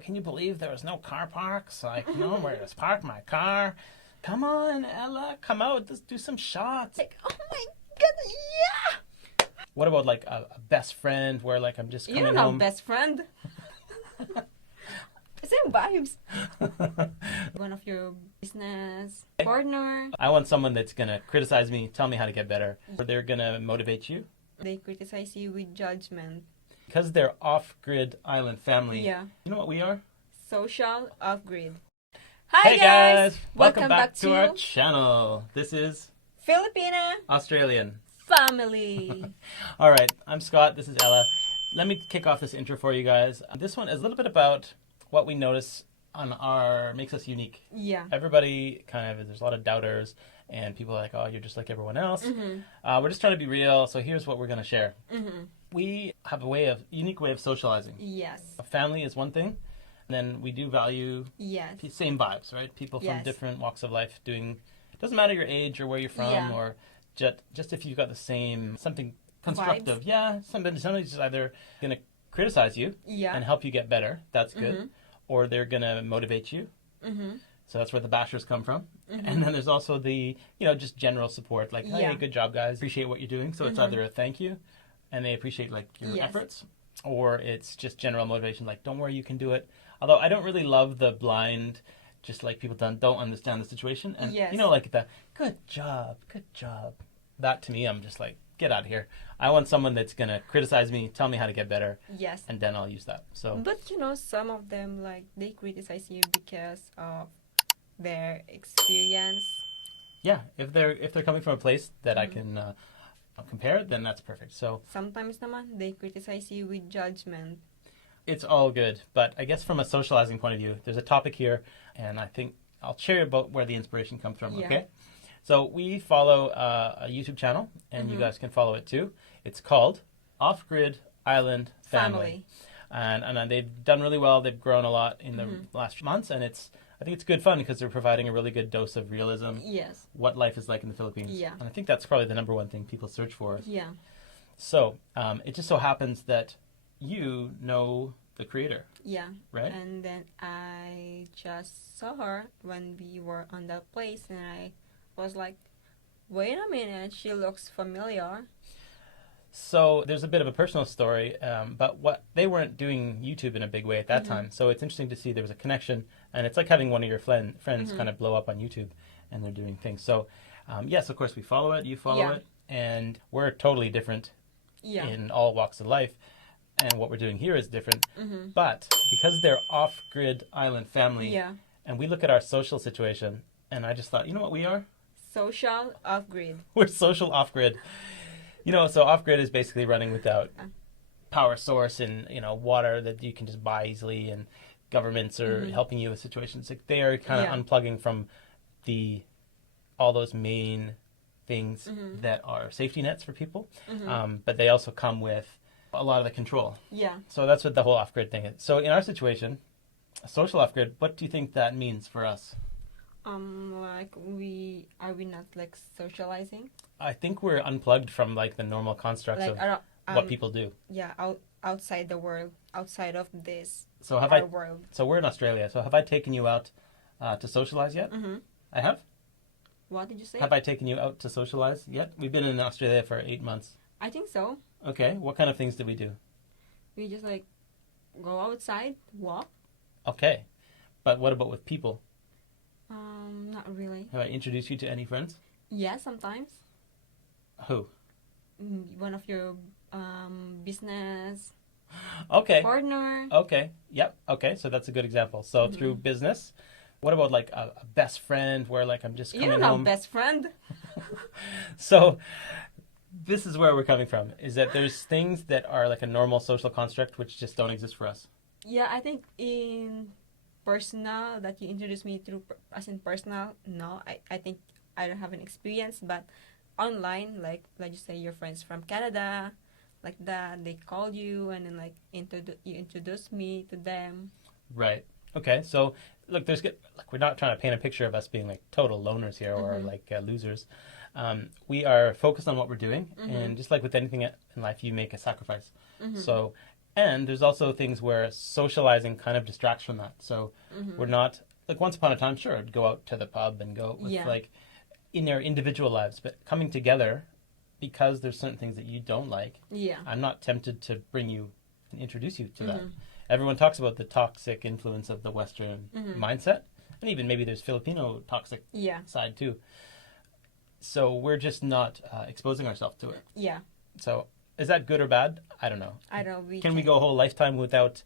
can you believe there was no car parks? Like, where to park my car? Come on, Ella, come out, let's do some shots. Like, oh my god, yeah! What about like a best friend where like I'm just coming You don't home? know best friend. Same vibes. One of your business partner. I want someone that's gonna criticize me, tell me how to get better, or they're gonna motivate you. They criticize you with judgment. Because they're off-grid island family. Yeah. You know what we are? Social off-grid. Hey guys! Welcome back to our channel. This is Filipina-Australian family. All right, I'm Scott. This is Ella. Let me kick off this intro for you guys. This one is a little bit about what we notice on makes us unique. Yeah. Everybody there's a lot of doubters and people are like, oh, you're just like everyone else. We're just trying to be real, so here's what we're going to share. We have a unique way of socializing. Yes. A family is one thing, and then we do value same vibes, right? People from different walks of life doesn't matter your age or where you're from or just if you've got the same, something constructive. Vibes. Yeah, somebody's just either going to criticize you and help you get better. That's good. Or they're going to motivate you. So that's where the bashers come from. And then there's also the, just general support. Like, hey, good job, guys. Appreciate what you're doing. So it's either a thank you, and they appreciate, like, your efforts, or it's just general motivation, like, don't worry, you can do it. Although I don't really love the blind, just like people don't understand the situation. And, like the, good job. That, to me, I'm just like, get out of here. I want someone that's going to criticize me, tell me how to get better, and then I'll use that. So, but, some of them, like, they criticize you because of their experience. Yeah, if they're coming from a place that I can compare, then that's perfect. So sometimes naman they criticize you with judgment. It's all good, but I guess from a socializing point of view, there's a topic here, and I think I'll share about where the inspiration comes from. Okay, so we follow a YouTube channel, and you guys can follow it too. It's called Off Grid Island Family. And they've done really well. They've grown a lot in the last few months, and I think it's good fun because they're providing a really good dose of realism. Yes. What life is like in the Philippines. Yeah. And I think that's probably the number one thing people search for. Yeah. So it just so happens that you know the creator. Yeah. Right? And then I just saw her when we were on that place, and I was like, wait a minute, she looks familiar. So there's a bit of a personal story, but they weren't doing YouTube in a big way at that time. So it's interesting to see there was a connection, and it's like having one of your friends kind of blow up on YouTube, and they're doing things. So yes, of course we follow it, you follow it, and we're totally different in all walks of life, and what we're doing here is different. But because they're off-grid island family, and we look at our social situation, and I just thought, you know what we are? Social off-grid. We're social off-grid. So off-grid is basically running without power source and, water that you can just buy easily, and governments are helping you with situations. Like they are kind of unplugging from all those main things that are safety nets for people. But they also come with a lot of the control. Yeah. So that's what the whole off-grid thing is. So in our situation, social off-grid, what do you think that means for us? Like are we not like socializing? I think we're unplugged from like the normal constructs of what people do. Yeah, outside the world, outside of this world. So we're in Australia. So have I taken you out to socialize yet? I have? What did you say? Have I taken you out to socialize yet? We've been in Australia for 8 months. I think so. Okay. What kind of things did we do? We just like go outside, walk. Okay. But what about with people? Not really. Have I introduced you to any friends? Yeah, sometimes. Who? One of your business partner. Okay. Yep. Okay. So that's a good example. So through business, what about like a best friend where like I'm just coming home? You don't know best friend. So this is where we're coming from, is that there's things that are like a normal social construct which just don't exist for us. Yeah, I think in personal that you introduced me through, as in personal, no, I think I don't have an experience, but online, like you say, your friends from Canada, like that, they called you and then like you introduced me to them. Right. Okay. So look, we're not trying to paint a picture of us being like total loners here or like losers. We are focused on what we're doing, and just like with anything in life, you make a sacrifice. So And there's also things where socializing kind of distracts from that. So we're not, like once upon a time, sure, I'd go out to the pub and go with like in their individual lives, but coming together because there's certain things that you don't like. Yeah. I'm not tempted to bring you and introduce you to that. Everyone talks about the toxic influence of the Western mindset, and even maybe there's Filipino toxic side too. So we're just not exposing ourselves to it. Yeah. So is that good or bad? I don't know. I don't know. Can we go a whole lifetime without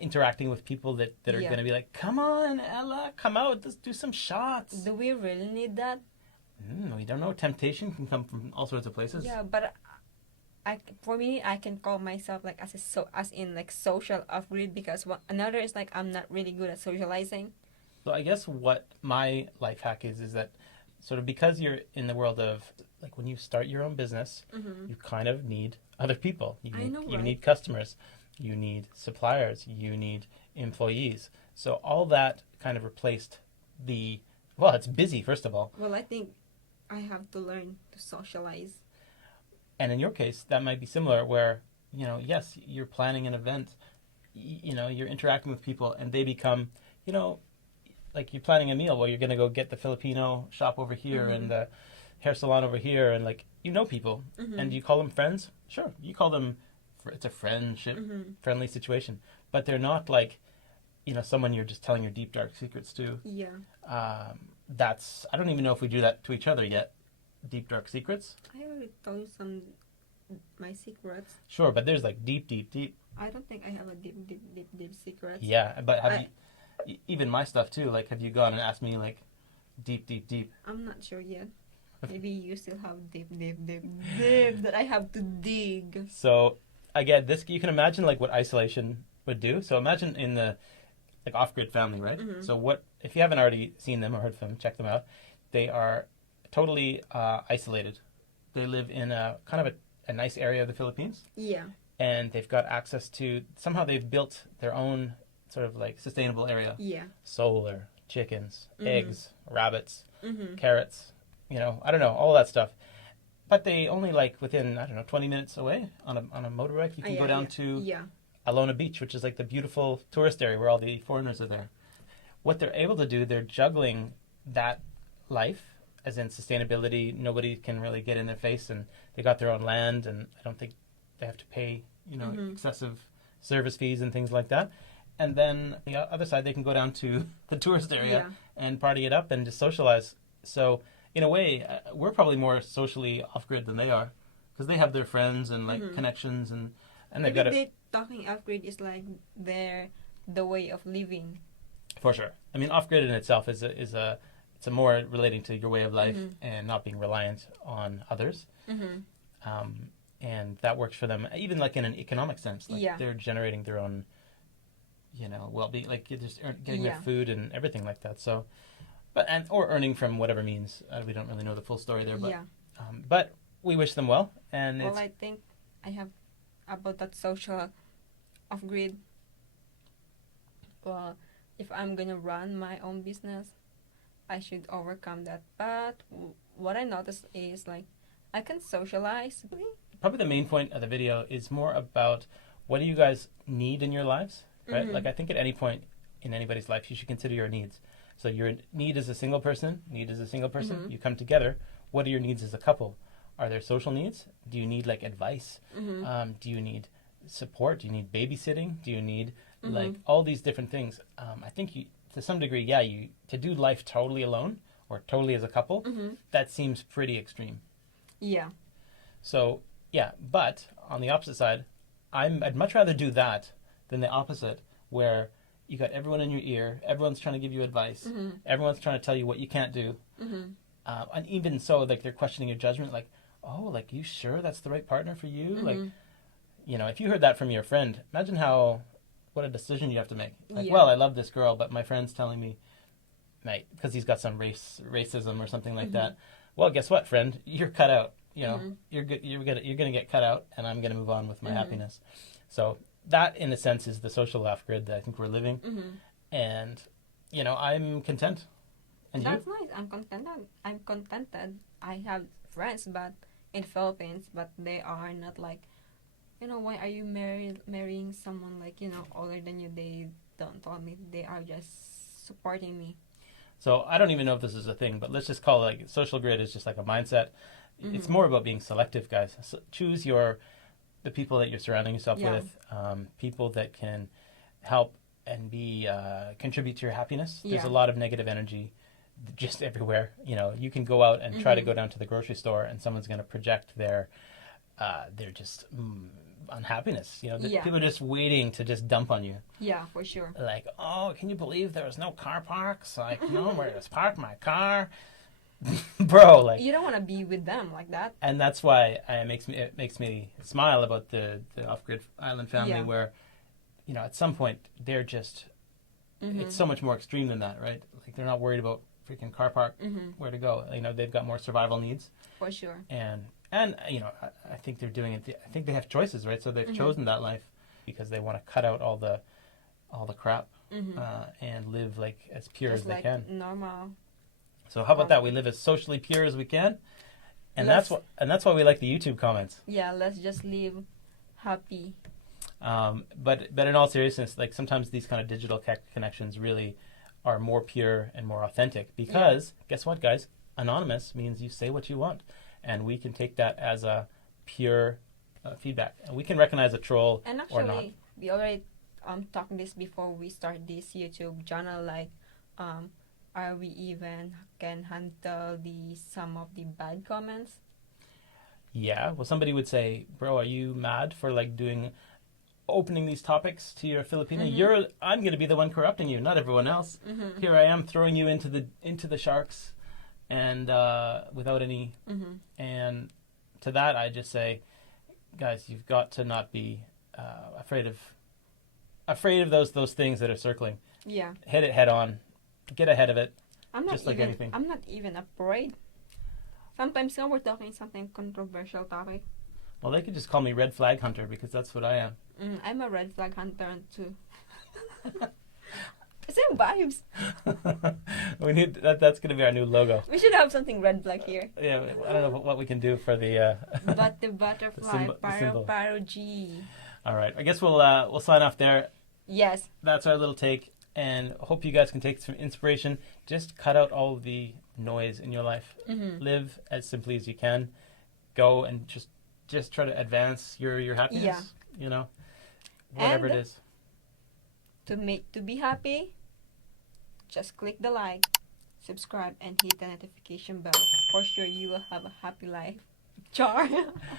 interacting with people that are going to be like, come on, Ella, come out, let's do some shots? Do we really need that? We don't know. Temptation can come from all sorts of places. Yeah, but for me, I can call myself like as in like social off-grid, because another is like I'm not really good at socializing. So I guess what my life hack is that sort of because you're in the world of like when you start your own business, you kind of need other people. You need customers, you need suppliers, you need employees. So all that kind of replaced it's busy, first of all. Well, I think I have to learn to socialize. And in your case, that might be similar where, yes, you're planning an event, you're interacting with people and they become, like you're planning a meal where you're going to go get the Filipino shop over here and the hair salon over here and like, people. And do you call them friends? Sure. You call them, it's a friendship, friendly situation. But they're not like, someone you're just telling your deep, dark secrets to. Yeah. I don't even know if we do that to each other yet. Deep, dark secrets. I already told you my secrets. Sure, but there's like deep. I don't think I have a deep secrets. Yeah, but have you, even my stuff too, like have you gone and asked me like deep? I'm not sure yet. Maybe you still have deep that I have to dig. So I get this. You can imagine like what isolation would do. So imagine in the like off-grid family, right? So what if you haven't already seen them or heard from them, check them out. They are totally isolated. They live in a kind of a nice area of the Philippines. Yeah. And they've got access to, somehow they've built their own sort of like sustainable area. Yeah. Solar, chickens, eggs, rabbits, carrots, I don't know, all that stuff. But they only like within, 20 minutes away on a motorbike, you can go down to Alona Beach, which is like the beautiful tourist area where all the foreigners are there. What they're able to do, they're juggling that life, as in sustainability. Nobody can really get in their face, and they got their own land, and I don't think they have to pay, excessive service fees and things like that. And then the other side, they can go down to the tourist area and party it up and just socialize. So in a way, we're probably more socially off-grid than they are, because they have their friends and like connections, and they've got it. Talking off-grid is like the way of living. For sure. I mean, off-grid in itself is a more relating to your way of life and not being reliant on others. And that works for them, even like in an economic sense. Like they're generating their own, well-being, like you're just getting their food and everything like that. So, or earning from whatever means. We don't really know the full story there, but we wish them well. And I think I have about that social off-grid. Well, if I'm gonna run my own business, I should overcome that. But what I noticed is like I can socialize. Probably the main point of the video is more about what do you guys need in your lives, right? Like I think at any point in anybody's life, you should consider your needs. So your need as a single person, you come together. What are your needs as a couple? Are there social needs? Do you need like advice? Do you need support? Do you need babysitting? Do you need like all these different things? I think to some degree, to do life totally alone or totally as a couple, that seems pretty extreme. Yeah. So, but on the opposite side, I'd much rather do that than the opposite, where you got everyone in your ear, everyone's trying to give you advice, everyone's trying to tell you what you can't do. And even so, like they're questioning your judgment, like, oh, like, you sure that's the right partner for you? Like, if you heard that from your friend, imagine what a decision you have to make. Like, well, I love this girl, but my friend's telling me, mate, because he's got some racism or something like that. Well, guess what, friend? You're cut out. You're gonna get cut out, and I'm gonna move on with my happiness. So that, in a sense, is the social off-grid that I think we're living. And I'm content. And that's nice. I'm contented. I have friends, but in Philippines, but they are not like why are you marrying someone like, older than you? They don't tell me. They are just supporting me. So I don't even know if this is a thing, but let's just call it like social grid is just like a mindset. It's more about being selective, guys. So choose the people that you're surrounding yourself with, people that can help and contribute to your happiness. There's a lot of negative energy just everywhere. You can go out and try to go down to the grocery store, and someone's going to project their just unhappiness. People are just waiting to just dump on you. Yeah, for sure. Like, oh, can you believe there was no car parks? Like, where to park my car? Bro, like, you don't want to be with them like that. And that's why it makes me smile about the off-grid island family, where at some point they're just it's so much more extreme than that, right? Like, they're not worried about freaking car park, where to go. They've got more survival needs for sure. And I think they're doing it. I think they have choices, right? So they've chosen that life because they want to cut out all the crap and live like as pure as they can. Normal. So how about that? We live as socially pure as we can, and that's why we like the YouTube comments. Yeah, let's just live happy. But in all seriousness, like, sometimes these kind of digital connections really are more pure and more authentic because guess what, guys? Anonymous means you say what you want, and we can take that as a pure feedback, and we can recognize a troll and actually, or not. We already talked this before we start this YouTube channel. Like, are we even can handle some of the bad comments? Yeah, well, somebody would say, bro, are you mad for like opening these topics to your Filipina? I'm going to be the one corrupting you, not everyone else. Here I am throwing you into the sharks, and without any. And to that, I just say, guys, you've got to not be afraid of those things that are circling. Yeah, hit it head on. Get ahead of it. I'm not anything. I'm not even afraid. Sometimes when we're talking something controversial topic. Well, they could just call me Red Flag Hunter because that's what I am. I'm a red flag hunter too. Same vibes. We need that's going to be our new logo. We should have something red flag here. Yeah, I don't know what we can do for the. But the butterfly, paro G. All right, I guess we'll sign off there. Yes. That's our little take. And hope you guys can take some inspiration. Just cut out all the noise in your life. Live as simply as you can. Go and just try to advance your happiness. Yeah. Whatever and it is. To be happy, just click the like, subscribe, and hit the notification bell. For sure, you will have a happy life. Char.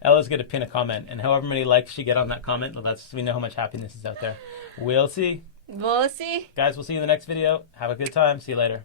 Ella's going to pin a comment, and however many likes she get on that comment, we know how much happiness is out there. We'll see. We'll see. Guys, we'll see you in the next video. Have a good time. See you later.